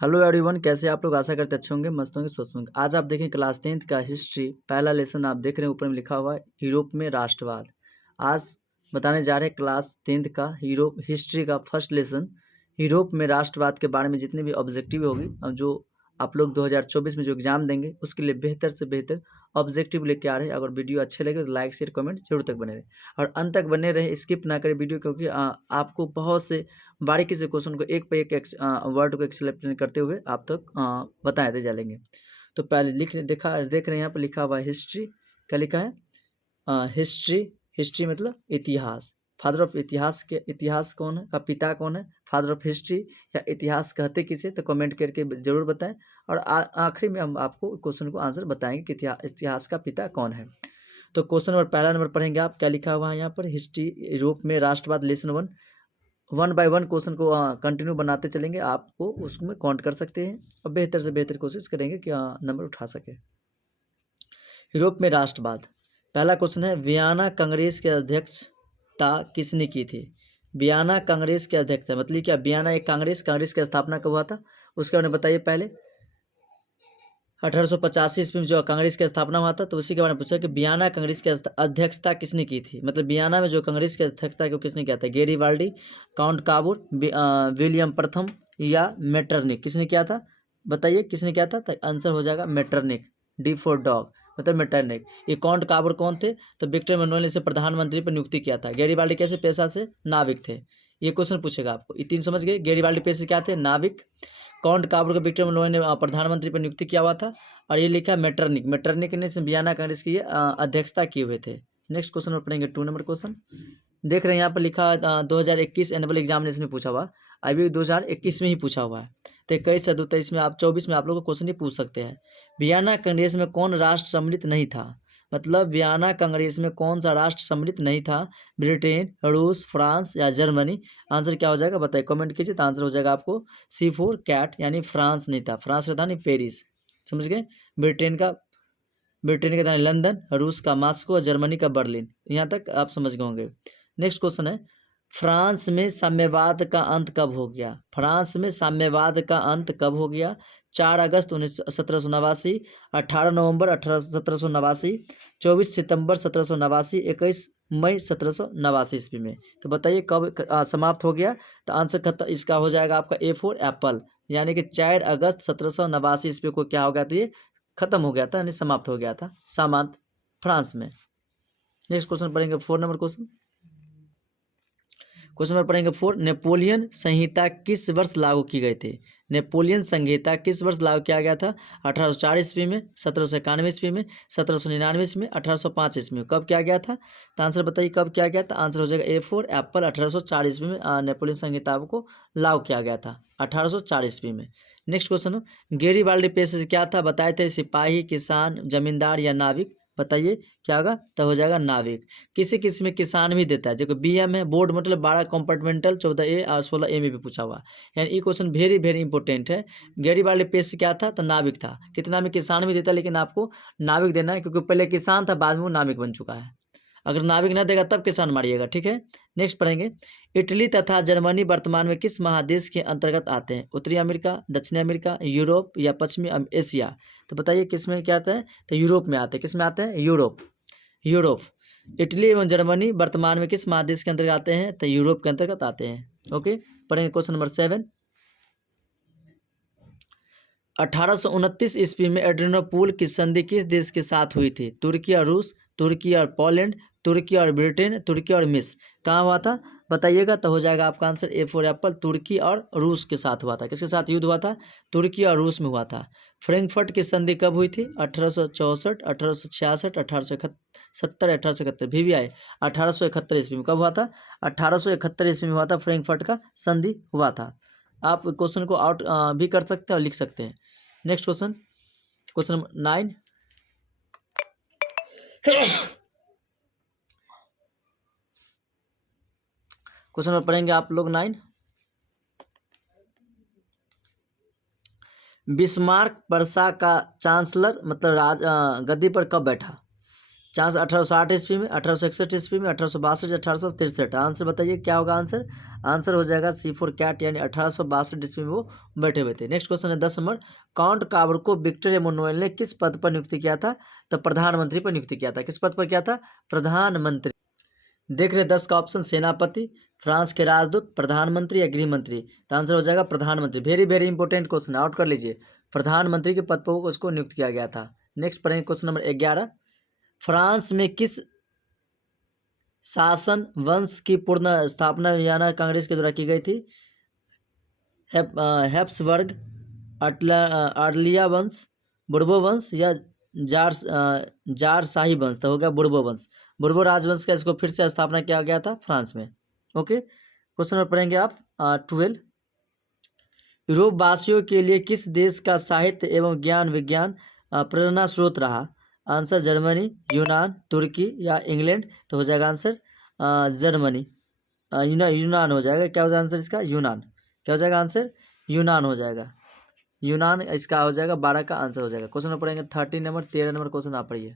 Hello everyone, कैसे आप लोग? आशा करते अच्छे होंगे, मस्त होंगे, स्वस्थ होंगे। आज आप देखें क्लास 10th का हिस्ट्री पहला लेसन आप देख रहे हैं, ऊपर में लिखा हुआ है यूरोप में राष्ट्रवाद। आज बताने जा रहे हैं क्लास 10th का यूरोप हिस्ट्री का फर्स्ट लेसन, यूरोप में राष्ट्रवाद के बारे में। जितने भी ऑब्जेक्टिव होगी और जो आप लोग 2024 में जो एग्जाम देंगे उसके लिए बेहतर से बेहतर ऑब्जेक्टिव लेके आ रहे हैं। अगर वीडियो अच्छे लगे तो लाइक शेयर कमेंट जरूर तक बने रहे और अंत तक बने रहे, स्किप ना करें वीडियो, क्योंकि आपको बहुत से बारीकी से क्वेश्चन को एक पे एक वर्ड को एक्सप्लेन करते हुए आप तक बताते चलेंगे। तो पहले देख रहे हैं यहाँ पर लिखा हुआ है हिस्ट्री। क्या लिखा है? हिस्ट्री मतलब इतिहास। फादर ऑफ इतिहास के इतिहास कौन है? का पिता कौन है? फादर ऑफ हिस्ट्री या इतिहास कहते किसे? तो कमेंट करके जरूर बताएं। और आखिरी में हम आपको क्वेश्चन को आंसर बताएंगे कि इतिहास का पिता कौन है। तो क्वेश्चन नंबर पहला नंबर पढ़ेंगे आप। क्या लिखा हुआ है यहाँ पर? हिस्ट्री यूरोप में राष्ट्रवाद लेसन 1। 1 बाय 1 क्वेश्चन को कंटिन्यू बनाते चलेंगे, आपको उसमें काउंट कर सकते हैं और बेहतर से बेहतर कोशिश करेंगे कि नंबर उठा सके। यूरोप में राष्ट्रवाद, पहला क्वेश्चन है, वियना कांग्रेस की अध्यक्षता किसने की थी? वियना कांग्रेस के अध्यक्ष, मतलब क्या वियना एक कांग्रेस की स्थापना कब हुआ था उसके बारे में बताइए। पहले 1885 ईस्वी में जो कांग्रेस की स्थापना हुआ था, तो उसी के बारे में पूछा कि वियना कांग्रेस की अध्यक्षता किसने की थी। मतलब वियना में जो कांग्रेस की अध्यक्षता को किसने किया था? गैरीबाल्डी, काउंट काबूर, विलियम प्रथम या मेटरनिक? किसने किया था बताइए, किसने किया था? तो आंसर हो जाएगा मेटरनिक, डी फॉर डॉग, मतलब मेटरनिक। ये काउंट काबूर कौन थे? तो विक्टर मैनुअल ने इसे प्रधानमंत्री पर नियुक्ति किया था। गैरीबाल्डी कैसे पेशा से? नाविक थे। ये क्वेश्चन पूछेगा आपको, ये 3 समझ गए। गैरीबाल्डी पेशे क्या थे? नाविक। काउंट काबूर को विक्टर मैनुअल ने प्रधानमंत्री पर नियुक्ति किया हुआ था। और ये लिखा है मेटरनिक ने वियना कांग्रेस की अध्यक्षता किए हुए थे। नेक्स्ट क्वेश्चन और पढ़ेंगे 2 नंबर क्वेश्चन। देख रहे हैं यहाँ पर लिखा 2021 एनुअल एग्जामिनेशन में पूछा हुआ, अभी 2021 में ही पूछा हुआ है। तो 21 से 23 में आप 24 में आप लोग को क्वेश्चन ही पूछ सकते हैं। वियना कांग्रेस में कौन राष्ट्र सम्मिलित नहीं था? मतलब वियना कांग्रेस में कौन सा राष्ट्र सम्मिलित नहीं था? ब्रिटेन, रूस, फ्रांस या जर्मनी? आंसर क्या हो जाएगा बताइए, कमेंट कीजिए। तो आंसर हो जाएगा आपको C4 कैट, यानी फ्रांस नहीं था। फ्रांस का था नहीं, पेरिस, समझ गए। ब्रिटेन का था लंदन, रूस का मॉस्को और जर्मनी का बर्लिन। यहाँ तक आप समझ गए होंगे। नेक्स्ट क्वेश्चन है, फ्रांस में साम्यवाद का अंत कब हो गया? फ्रांस में साम्यवाद का अंत कब हो गया? 4 अगस्त 1789, 18 नवंबर 1789, 24 सितंबर 1789, 21 मई 1789 ईस्वी में। तो बताइए कब समाप्त हो गया? तो आंसर इसका हो जाएगा आपका A4 एप्पल, यानी कि 4 अगस्त 1789 ईस्वी को क्या हो गया था? ये खत्म हो गया था, यानी समाप्त हो गया था सामांत फ्रांस में। नेक्स्ट क्वेश्चन पढ़ेंगे 4 नंबर क्वेश्चन। क्वेश्चन नंबर पढ़ेंगे 4, नेपोलियन संहिता किस वर्ष लागू की गई थी? नेपोलियन संहिता किस वर्ष लागू किया गया था? 1804 ईस्वी में, 1791 ईस्वी में, 1799 ईस्वी में, 1805 ईस्वी में? कब किया गया था? तो आंसर बताइए कब किया गया था? आंसर हो जाएगा A4 एप्पल, 1804 ईस्वी में नेपोलियन संहिता को लागू किया गया था, 1804 ईस्वी में। नेक्स्ट क्वेश्चन, गैरीबाल्डी पेशे क्या था? बताए थे सिपाही, किसान, जमींदार या नाविक? बताइए क्या होगा? तो हो जाएगा नाविक। किसी किसी में किसान भी देता है, देखो BM है, बोर्ड मतलब 12 कंपार्टमेंटल 14A और 16A में भी पूछा हुआ, यानी ये क्वेश्चन वेरी वेरी इंपॉर्टेंट है। गैरीबाल्डी पेशे क्या था? तो नाविक था। कितना में किसान भी देता है, लेकिन आपको नाविक देना है, क्योंकि पहले किसान था, बाद में वो नाविक बन चुका है। अगर नाविक ना देगा तब किसान मारिएगा, ठीक है। नेक्स्ट पढ़ेंगे, इटली तथा जर्मनी वर्तमान में किस महादेश के अंतर्गत आते हैं? उत्तरी अमेरिका, दक्षिणी अमेरिका, यूरोप या पश्चिमी एशिया? तो बताइए किस में क्या आता है? तो यूरोप में आते हैं। किस में आते हैं? यूरोप। इटली एवं जर्मनी वर्तमान में किस महादेश के अंतर्गत आते हैं? तो यूरोप के अंतर्गत आते हैं। ओके, पढ़ेंगे क्वेश्चन नंबर 7। 1829 ईस्वी में एड्रियानोपुल की संधि किस देश के साथ हुई थी? तुर्की और रूस, तुर्की और पोलैंड, तुर्की और ब्रिटेन, तुर्की और मिस्र? कहाँ हुआ था बताइएगा? तो हो जाएगा आपका आंसर A4 एप्पल, तुर्की और रूस के साथ हुआ था। किसके साथ युद्ध हुआ था? तुर्की और रूस में हुआ था। फ्रैंकफर्ट की संधि कब हुई थी? 1864, 1866, 1870, 1871? VVI 1871 ईस्वी में। कब हुआ था? 1871 ईस्वी में हुआ था, फ्रैंकफर्ट का संधि हुआ था। आप क्वेश्चन को आउट भी कर सकते हैं और लिख सकते हैं। Next question, question number 9। Question number पढ़ेंगे आप लोग 9। बिस्मार्क पर्सा का चांसलर मतलब गद्दी पर कब बैठा? चांस 1860 ईस्वी में, 1861 ईस्वी में, 1862, 1863। आंसर बताइए क्या होगा आंसर। आंसर हो जाएगा C4 कैट, यानी 1862 ईस्वी में वो बैठे हुए थे। नेक्स्ट क्वेश्चन है 10 नंबर। काउंट काबर को विक्टर एमैनुअल ने किस पद पर नियुक्त किया था? तो प्रधानमंत्री पर नियुक्त किया था। किस पद पर किया था? प्रधानमंत्री। देख रहे 10 का ऑप्शन, सेनापति, फ्रांस के राजदूत, प्रधानमंत्री या गृह मंत्री। तो आंसर हो जाएगा प्रधानमंत्री। Very very important question, out कर लीजिए। प्रधानमंत्री के पद पर उसको नियुक्त किया गया था। नेक्स्ट पढ़ेंगे क्वेश्चन नंबर 11। फ्रांस में किस शासन वंश की पूर्ण स्थापना वियना कांग्रेस के द्वारा की गई थी? हैप्सबर्ग, आर्लिया वंश, बुर्बो वंश या जार शाही वंश। तो हो गया बुर्बो वंश। बुर्बो राजवंश का इसको फिर से स्थापना किया गया था फ्रांस में। ओके, क्वेश्चन नंबर पढ़ेंगे आप 12। यूरोप वासियों के लिए किस देश का साहित्य एवं ज्ञान विज्ञान प्रेरणा स्रोत रहा? आंसर जर्मनी, यूनान, तुर्की या इंग्लैंड। तो हो जाएगा आंसर जर्मनी, यूनान हो जाएगा। क्या हो जाएगा आंसर इसका? यूनान। क्या हो जाएगा आंसर? यूनान हो जाएगा। यूनान इसका हो जाएगा, 12 का आंसर हो जाएगा। क्वेश्चन नंबर पढ़ेंगे 13 नंबर। 13 नंबर क्वेश्चन आप पढ़िए।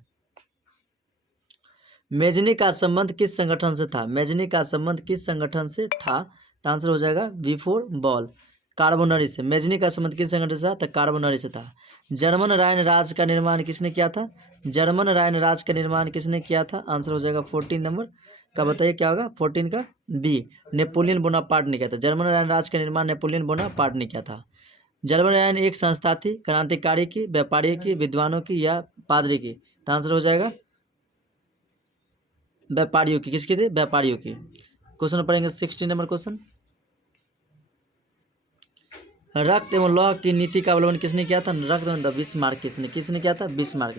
मेजनी का संबंध किस संगठन से था? मेजनी का संबंध किस संगठन से था? तो आंसर हो जाएगा बिफोर बॉल, कार्बोनरी से। मेजनी का संबंध किस संगठन से था? तो कार्बोनरी से था। जर्मन राइन राज का निर्माण किसने किया था? जर्मन राइन राज का निर्माण किसने किया था? आंसर हो जाएगा 14 नंबर का। बताइए क्या होगा 14 का? बी, नेपोलियन बोनापार्ट ने किया था। जर्मन राइन राज का निर्माण नेपोलियन बोनापार्ट ने किया था। जर्मन राइन एक संस्था थी, क्रांतिकारी की, व्यापारी की, विद्वानों की या पादरी की? तो आंसर हो जाएगा व्यापारियों की। किसकी थी? व्यापारियों की। क्वेश्चन पढ़ेंगे 16 नंबर क्वेश्चन। रक्त एवं लौह की नीति का अवलंबन किसने किया था? रक्त एवं बिस्मार्क किसने किया था? बिस्मार्क,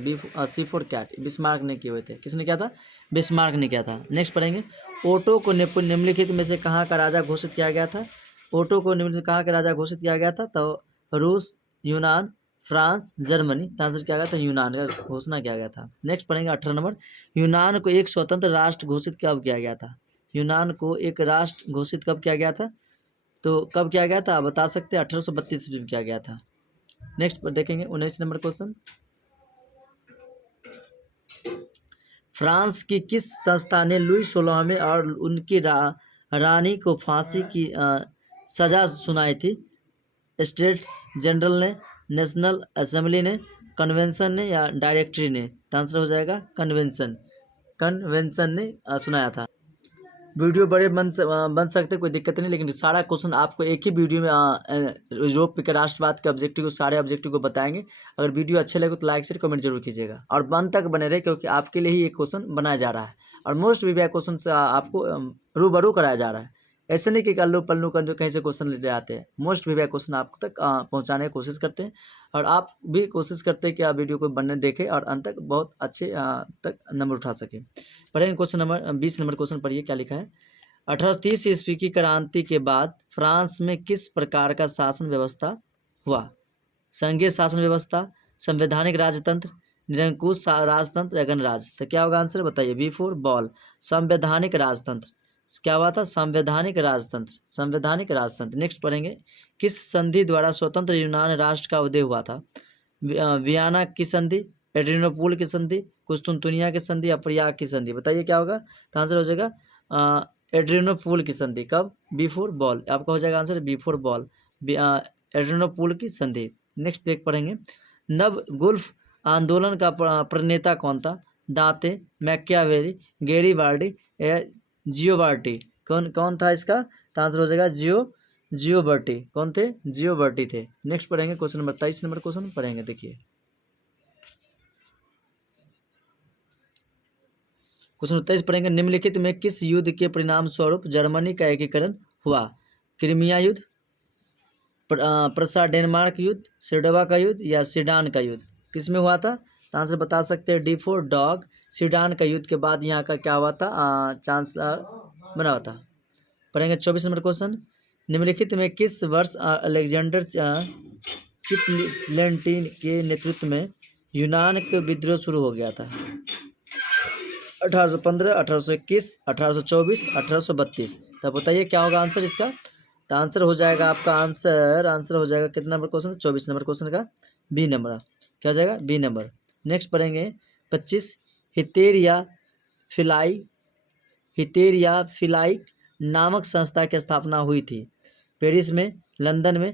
C4 कैट, बिस्मार्क ने किए हुए थे। किसने किया था? बिस्मार्क ने किया था। नेक्स्ट पढ़ेंगे। ओटो को निम्नलिखित में से कहाँ का राजा घोषित किया गया था? ओटो को निम्नलिखित कहाँ का राजा घोषित किया गया था? तो रूस, यूनान, फ्रांस, जर्मनी। तो आंसर क्या गया था? यूनान का घोषणा किया गया था। नेक्स्ट पढ़ेंगे 18 नंबर। यूनान को एक स्वतंत्र राष्ट्र घोषित कब किया गया था? यूनान को एक राष्ट्र घोषित कब किया गया था? तो कब किया गया था? आप बता सकते हैं। 1832 ईस्वी में किया गया था। नेक्स्ट पर देखेंगे 19 नंबर क्वेश्चन। फ्रांस की किस संस्था ने लुई 16वें और उनकी रानी को फांसी की सजा सुनाई थी? स्टेट्स जनरल ने, नेशनल असेंबली ने, कन्वेंशन ने या डायरेक्टरी ने? तो आंसर हो जाएगा कन्वेंशन। कन्वेंशन ने सुनाया था। वीडियो बड़े बन सकते, कोई दिक्कत नहीं, लेकिन सारा क्वेश्चन आपको एक ही वीडियो में यूरोप के राष्ट्रवाद के ऑब्जेक्टिव को, सारे ऑब्जेक्टिव को बताएंगे। अगर वीडियो अच्छे लगे तो लाइक शेयर कमेंट जरूर कीजिएगा और बंद तक बने रहे, क्योंकि आपके लिए ही एक क्वेश्चन बनाया जा रहा है और मोस्ट वीवीआई क्वेश्चन से आपको रूबरू कराया जा रहा है। ऐसे नहीं कि अल्लू पल्लू कर कहीं से क्वेश्चन ले आते हैं। मोस्ट वीवीआई क्वेश्चन आप तक पहुँचाने की कोशिश करते हैं और आप भी कोशिश करते हैं कि आप वीडियो को बनने देखें और अंत तक बहुत अच्छे तक नंबर उठा सकें। पढ़ेंगे क्वेश्चन नंबर 20 नंबर क्वेश्चन पढ़िए क्या लिखा है। 1830 ईस्वी की क्रांति के बाद फ्रांस में किस प्रकार का शासन व्यवस्था हुआ? संघीय शासन व्यवस्था, संवैधानिक राजतंत्र, निरंकुश राजतंत्र या गणराज्य? तो क्या होगा आंसर बताइए। बिफोर बॉल, संवैधानिक राजतंत्र। क्या हुआ था? संवैधानिक राजतंत्र, संवैधानिक राजतंत्र। नेक्स्ट पढ़ेंगे। किस संधि द्वारा स्वतंत्र यूनान राष्ट्र का उदय हुआ था? वियना की संधि, एड्रियानोपुल की संधि, कुस्तुनतुनिया की संधि या प्रयाग की संधि? बताइए क्या होगा। तो आंसर हो जाएगा एड्रियानोपुल की संधि। कब? Before ball. आपका हो जाएगा आंसर बिफोर बॉल, एड्रियानोपुल की संधि। नेक्स्ट पढ़ेंगे। नव गुल्फ आंदोलन का प्रणेता कौन था? दांते, मैकियावेली, गैरिबाल्डी या जियोबार्टी? कौन था इसका? तो आंसर हो जाएगा जियोबार्टी। कौन थे? जियोबार्टी थे। नेक्स्ट पढ़ेंगे क्वेश्चन नंबर 23 नंबर क्वेश्चन पढ़ेंगे। देखिए क्वेश्चन 23 पढ़ेंगे। निम्नलिखित में किस युद्ध के परिणाम स्वरूप जर्मनी का एकीकरण हुआ? क्रीमिया युद्ध, प्रसा डेनमार्क युद्ध, सिडवा का युद्ध या सीडान का युद्ध? किस में हुआ था? तो आंसर बता सकते हैं D4 डॉग। सीडान का युद्ध के बाद यहाँ का क्या हुआ था? चांसलर बना हुआ था। पढ़ेंगे 24 नंबर क्वेश्चन। निम्नलिखित में किस वर्ष अलेक्जेंडर चिपलेंटीन के नेतृत्व में यूनान के विद्रोह शुरू हो गया था? 1815, 1821, 1824, 1832? तब बताइए क्या होगा आंसर इसका। तो आंसर हो जाएगा आपका आंसर हो जाएगा कितना नंबर क्वेश्चन? 24 नंबर क्वेश्चन का बी नंबर। क्या हो जाएगा? B number. नेक्स्ट पढ़ेंगे 25। हितेरिया फिलाई हितेरिया फिलाइक नामक संस्था की स्थापना हुई थी? पेरिस में, लंदन में,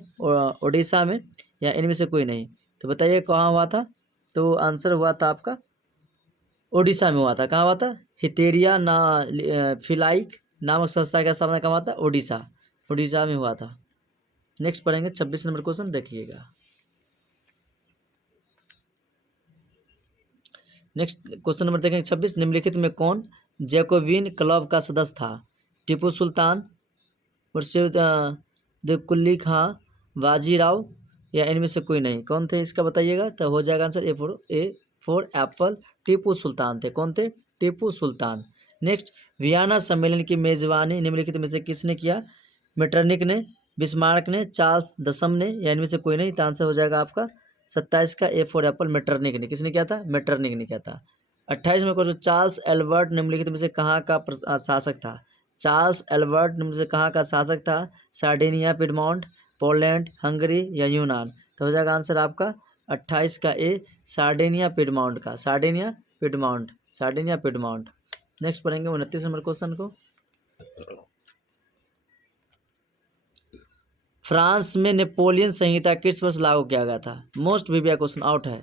ओडिशा में, या इनमें से कोई नहीं? तो बताइए कहाँ हुआ था? तो आंसर हुआ था आपका ओडिशा में हुआ था। कहाँ हुआ था? हितेरिया फिलाइक नामक संस्था की स्थापना कहाँ हुआ था? ओडिशा में हुआ था। नेक्स्ट पढ़ेंगे 26 नंबर क्वेश्चन, देखिएगा। नेक्स्ट क्वेश्चन नंबर देखेंगे 26। निम्नलिखित में कौन जैकोबिन क्लब का सदस्य था? टीपू सुल्तान, मुर्शिद कुल्ली खां, बाजीराव, या इनमें से कोई नहीं? कौन थे इसका बताइएगा? तो हो जाएगा answer A for apple, Tipu Sultan थे। कौन थे? टीपू सुल्तान। नेक्स्ट, वियना सम्मेलन की मेजबानी निम्नलिखित में से किसने किया? मेटरनिक ने, बिस्मार्क ने, चार्ल्स दसम ने, या इनमें से कोई नहीं? तो आंसर हो जाएगा आपका 27 का ए फॉर एप्पल, मेटरनिक ने। किसने किया था? मेटरनिक ने किया था। 28 में क्वेश्चन, चार्ल्स एल्बर्ट निम्नलिखित में से कहाँ का शासक था? चार्ल्स एल्बर्ट निम्न से कहाँ का शासक था? सार्डिनिया, पिडमॉन्ट, पोलैंड, हंगरी, या यूनान? तो हो जाएगा आंसर आपका 28 का ए, सार्डिनिया पिडमॉन्ट का। Sardinia Piedmont. नेक्स्ट पढ़ेंगे 29 नंबर क्वेश्चन को। फ्रांस में नेपोलियन संहिता किस वर्ष लागू किया गया था? मोस्ट वीविया क्वेश्चन आउट है।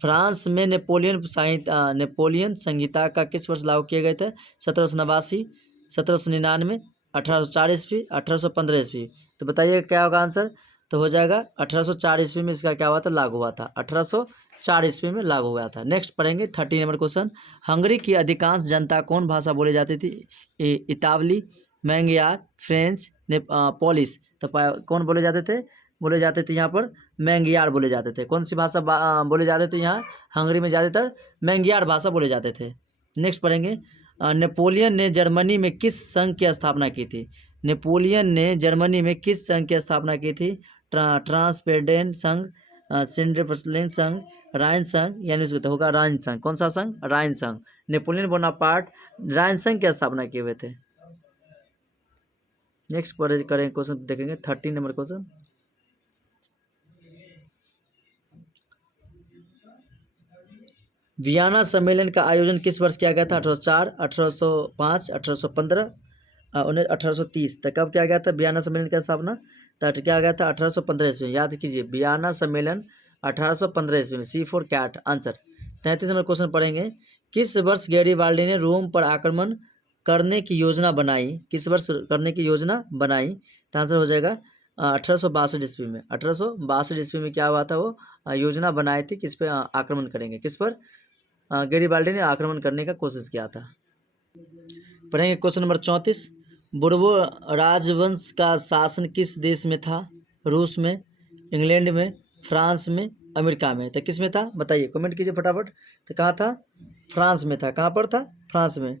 फ्रांस में नेपोलियन संहिता का किस वर्ष लागू किए गए थे? 1789, 1799, 1804 ईस्वी, 1815 ईस्वी? तो बताइए क्या होगा आंसर? तो हो जाएगा 1804 ईस्वी में इसका क्या हुआ था? लागू हुआ था। 1804 ईस्वी में लागू हुआ था। नेक्स्ट पढ़ेंगे 30 नंबर क्वेश्चन। हंगरी की अधिकांश जनता कौन भाषा बोली जाती थी? इतावली, मैंगयार, फ्रेंच, पोलिश? तो कौन बोले जाते थे? बोले जाते थे यहाँ पर मैंगयार बोले जाते थे। कौन सी भाषा बोले जाते थे यहाँ हंगरी में? ज़्यादातर मैंगयार भाषा बोले जाते थे। नेक्स्ट पढ़ेंगे, नेपोलियन ने जर्मनी में किस संघ की स्थापना की थी? नेपोलियन ने जर्मनी में किस संघ की स्थापना की थी? ट्रांसपेडेंट संघ, सिंड्रेफर्सलिन संघ, राइन संघ, यानी तो होगा राइन संघ। कौन सा संघ? राइन संघ। नेपोलियन बोनापार्ट राइन संघ की स्थापना किए हुए थे। नेक्स्ट करेंगे क्वेश्चन, देखेंगे 30 नंबर क्वेश्चन। वियना सम्मेलन का आयोजन किस वर्ष किया गया था? 1804, 1805, 1815, 1830? तो कब किया गया था वियना सम्मेलन की स्थापना? तो किया गया था 1815 ईस्वी में। याद कीजिए, वियना सम्मेलन 1815 ईस्वी में। C for cat answer. 33 number question पढ़ेंगे। किस वर्ष गैरीबाल्डी ने रोम पर आक्रमण करने की योजना बनाई? किस वर्ष करने की योजना बनाई? तो आंसर हो जाएगा 1862 ईस्वी में। 1862 ईस्वी में क्या हुआ था? वो योजना बनाई थी किस पे आक्रमण करेंगे। किस पर? गैरीबाल्डी ने आक्रमण करने का कोशिश किया था। पढ़ेंगे क्वेश्चन नंबर 34। बुर्बो राजवंश का शासन किस देश में था? रूस में, इंग्लैंड में, फ्रांस में, अमेरिका में? तो किस में था बताइए, कमेंट कीजिए फटाफट। तो कहाँ था? फ्रांस में था। कहाँ पर था? फ्रांस में।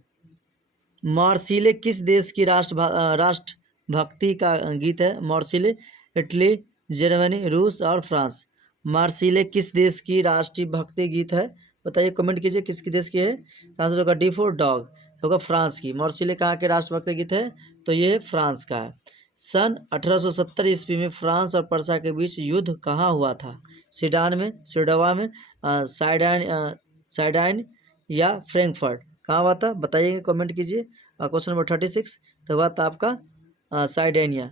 मार्सिले किस देश की राष्ट्रभक्ति का गीत है? मार्सिले इटली, जर्मनी, रूस और फ्रांस? मार्सिले किस देश की राष्ट्रीय भक्ति गीत है? बताइए, कमेंट कीजिए किसकी देश की है। आंसर होगा डी फॉर डॉग, होगा फ्रांस की। मार्सिले कहाँ के राष्ट्रभक्ति गीत है? तो ये फ्रांस का है। सन 1870 ईस्वी में फ्रांस और पर्सा के बीच युद्ध कहाँ हुआ था? सीडान में, सिडवा में, साइडाइन या फ्रैंकफर्ट? कहाँ हुआ था बताइए, कमेंट कीजिए। क्वेश्चन नंबर 36 तो हुआ था आपका साइडेनिया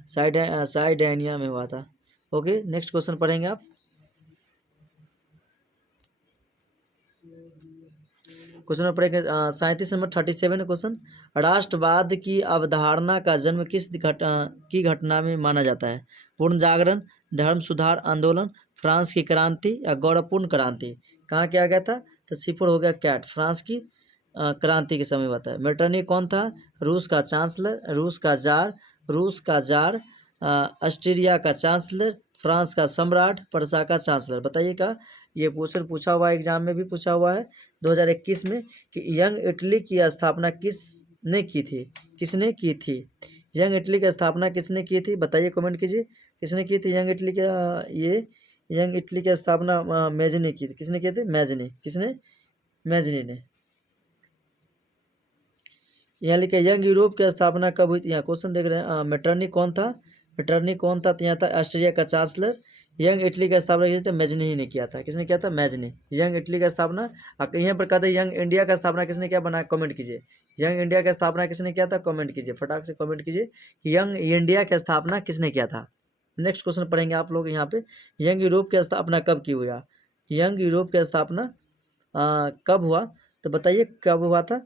में हुआ था। ओके, नेक्स्ट क्वेश्चन पढ़ेंगे आप। क्वेश्चन नंबर पढ़ेंगे 37 नंबर 37 क्वेश्चन। राष्ट्रवाद की अवधारणा का जन्म किस घटना में माना जाता है? पूर्ण जागरण, धर्म सुधार आंदोलन, फ्रांस की क्रांति या गौरवपूर्ण क्रांति? कहाँ किया गया था? तो सिफर हो गया कैट, फ्रांस की क्रांति के समय हुआ था। मेटरनिक कौन था? रूस का चांसलर, रूस का जार, ऑस्ट्रिया का चांसलर, फ्रांस का सम्राट, पर्सा का चांसलर? बताइएगा। ये क्वेश्चन पूछा हुआ है, एग्जाम में भी पूछा हुआ है 2021 में कि यंग इटली की स्थापना किसने की थी? किसने की थी? यंग इटली की स्थापना किसने की थी? बताइए, कमेंट कीजिए। किसने की थी यंग इटली की यंग इटली की स्थापना? मैजनी की थी। किसने की थी? मैजनी। किसने? मैजनी ने। यहाँ लिखा यंग यूरोप की स्थापना कब हुई थी? यहाँ क्वेश्चन देख रहे हैं। मेटरनिक कौन था? मेटरनिक कौन था? तो यहाँ था ऑस्ट्रिया का चांसलर। यंग इटली का स्थापना किसने? मैजनी ही ने किया था। किसने किया था? मैजनी। यंग इटली का स्थापना, यहाँ पर कहते हैं यंग इंडिया का स्थापना किसने किया? बनाया, कमेंट कीजिए। यंग इंडिया का स्थापना किसने किया था? कमेंट कीजिए, फटाक से कमेंट कीजिए, यंग इंडिया की स्थापना किसने किया था। नेक्स्ट क्वेश्चन पढ़ेंगे आप लोग यहाँ पे, यंग यूरोप की स्थापना कब की हुआ? यंग यूरोप की स्थापना कब हुआ? तो बताइए कब हुआ था?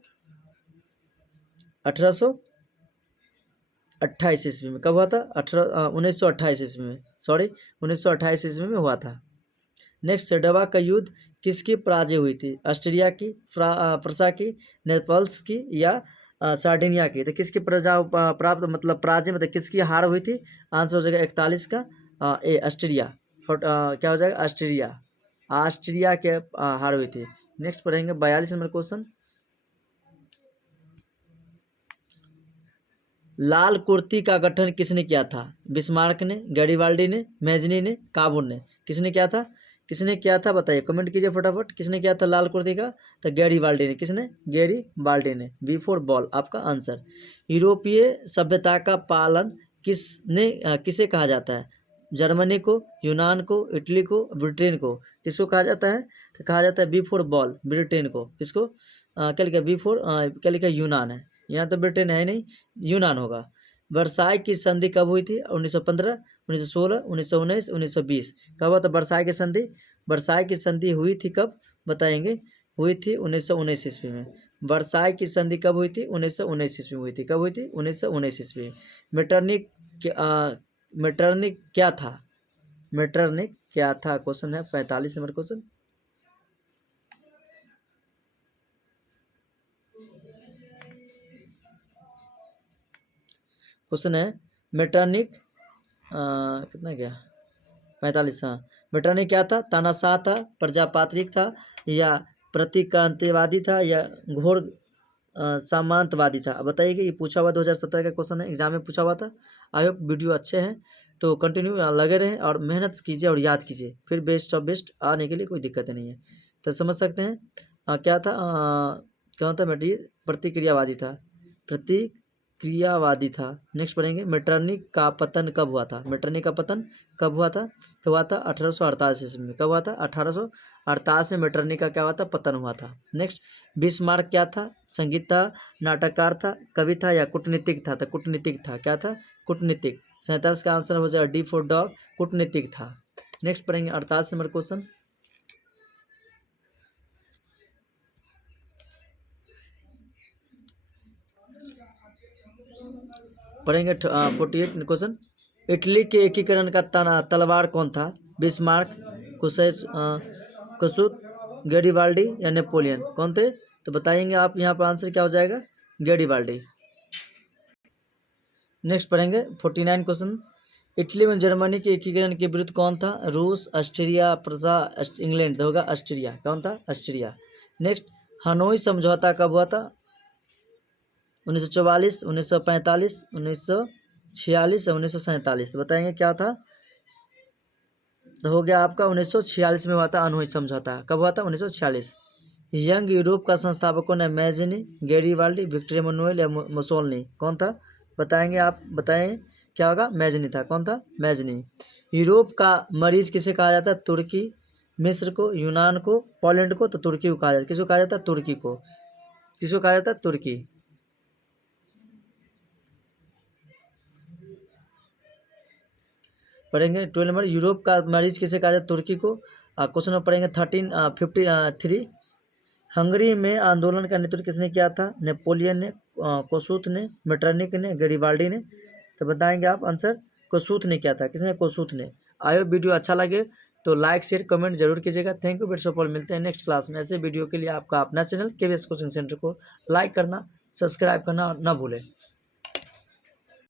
1828 ईस्वी में। कब हुआ था? 1928 ईस्वी में, सॉरी 1928 ईस्वी में हुआ था। नेक्स्ट, सेडोवा का युद्ध किसकी पराजय हुई थी? ऑस्ट्रिया की, फ्रांस की, नेपल्स की या सार्डिनिया की? तो किसकी प्राप्त मतलब पराजय मतलब किसकी हार हुई थी? आंसर हो जाएगा 41 का ए, ऑस्ट्रिया। क्या हो जाएगा? ऑस्ट्रिया। ऑस्ट्रिया के हार हुई थी। नेक्स्ट पढ़ेंगे 42 नंबर क्वेश्चन, लाल कुर्ती का गठन किसने किया था? बिस्मार्क ने, गैरीबाल्डी ने, मैजनी ने, काबूल ने? किसने किया था? किसने किया था बताइए, कमेंट कीजिए फटाफट। किसने किया था लाल कुर्ती का? तो गैरीबाल्डी ने। किसने? गैरीबाल्डी ने। बिफोर बॉल आपका आंसर। यूरोपीय सभ्यता का पालन किसे कहा जाता है? जर्मनी को, यूनान को, इटली को, ब्रिटेन को? किसको कहा जाता है? तो कहा जाता है बिफोर बॉल, ब्रिटेन को। किसको? क्या लिखा? बिफोर, क्या लिखा? यूनान है। यहाँ तो ब्रिटेन है नहीं, यूनान होगा। वर्साई की संधि कब हुई थी? 1915, 1916, 1919, 1920? कब हुआ था वर्साई की संधि? वर्साई की संधि हुई थी कब बताएंगे? हुई थी 1919 ईस्वी में। वर्साई की संधि कब हुई थी? 1919 ईस्वी में हुई थी। कब हुई थी? 1919 ईस्वी में। मेटरनिक क्या था? मेटरनिक क्या था? क्वेश्चन है 45 नंबर क्वेश्चन। क्वेश्चन है मेटरनिक कितना क्या? 45। हाँ, मेटरनिक क्या था? तानाशाह था, प्रजातांत्रिक था, या प्रतिक्रांतिवादी था, या घोर सामंतवादी था? अब बताइए कि ये पूछा हुआ 2017 का क्वेश्चन है, एग्जाम में पूछा हुआ था। आई होप वीडियो अच्छे हैं तो कंटिन्यू लगे रहें और मेहनत कीजिए और याद कीजिए, फिर बेस्ट ऑफ बेस्ट आने के लिए कोई दिक्कत नहीं है। तो समझ सकते हैं क्या था? क्या था? प्रतिक्रियावादी था, प्रतिक्रियावादी था। नेक्स्ट पढ़ेंगे, मेटरनिक का पतन कब हुआ था? मेटरनिक का पतन कब हुआ था? तो हुआ था 1848 ईस्वी में। कब हुआ था? 1848 में मेटरनिक का क्या हुआ था? पतन हुआ था। नेक्स्ट, बिस्मार्क क्या था? संगीत था, नाटककार था, कवि था, या कूटनीतिक था? तो कूटनीतिक था। क्या था? कूटनीतिक। 47 का आंसर हो जाएगा डी फॉर डॉग, कूटनीतिक था। नेक्स्ट पढ़ेंगे 48 नंबर क्वेश्चन, पढ़ेंगे 48 क्वेश्चन। इटली के एकीकरण का तलवार कौन था? बिस्मार्क, कसूत, गैरीबाल्डी या नेपोलियन? कौन थे? तो बताएंगे आप। यहाँ पर आंसर क्या हो जाएगा? गैरीबाल्डी। नेक्स्ट पढ़ेंगे 49 क्वेश्चन, इटली में जर्मनी के एकीकरण के विरुद्ध कौन था? रूस, ऑस्ट्रिया, इंग्लैंड? तो होगा ऑस्ट्रिया। कौन था? ऑस्ट्रिया। नेक्स्ट, हनोई समझौता कब हुआ था? 1944, 1945, 1946 या 1947? तो बताएंगे क्या था? तो हो गया आपका 1946 में हुआ था हनोई समझौता। कब हुआ था? 1946। यंग यूरोप का संस्थापक कौन है? मैजनी, गैरीबाल्डी, विक्टर एमानुएल या मुसोलिनी? कौन था? बताएंगे आप, बताएं क्या होगा? मैजनी था। कौन था? मैजनी। यूरोप का मरीज किसे कहा जाता है? तुर्की, मिस्र को, यूनान को, पोलैंड को? तो तुर्की को कहा जाता है। किसको कहा जाता है? तुर्की को। किसको कहा जाता है? तुर्की। पढ़ेंगे 12 नंबर, यूरोप का मरीज किसे कहा जाता है? तुर्की को। क्वेश्चन नंबर पढ़ेंगे 53। हंगरी में आंदोलन का नेतृत्व किसने किया था? नेपोलियन ने, कोसूत ने, मेटरनिक ने, गैरीबाल्डी ने? तो बताएंगे आप आंसर। कोसूत ने किया था। किसने? कोसूत ने। आई होप वीडियो अच्छा लगे तो लाइक शेयर कमेंट जरूर कीजिएगा। Thank you very much. मिलते हैं नेक्स्ट क्लास में। ऐसे वीडियो के लिए आपका अपना चैनल KVS कोचिंग सेंटर को लाइक करना, सब्सक्राइब करना ना भूलें।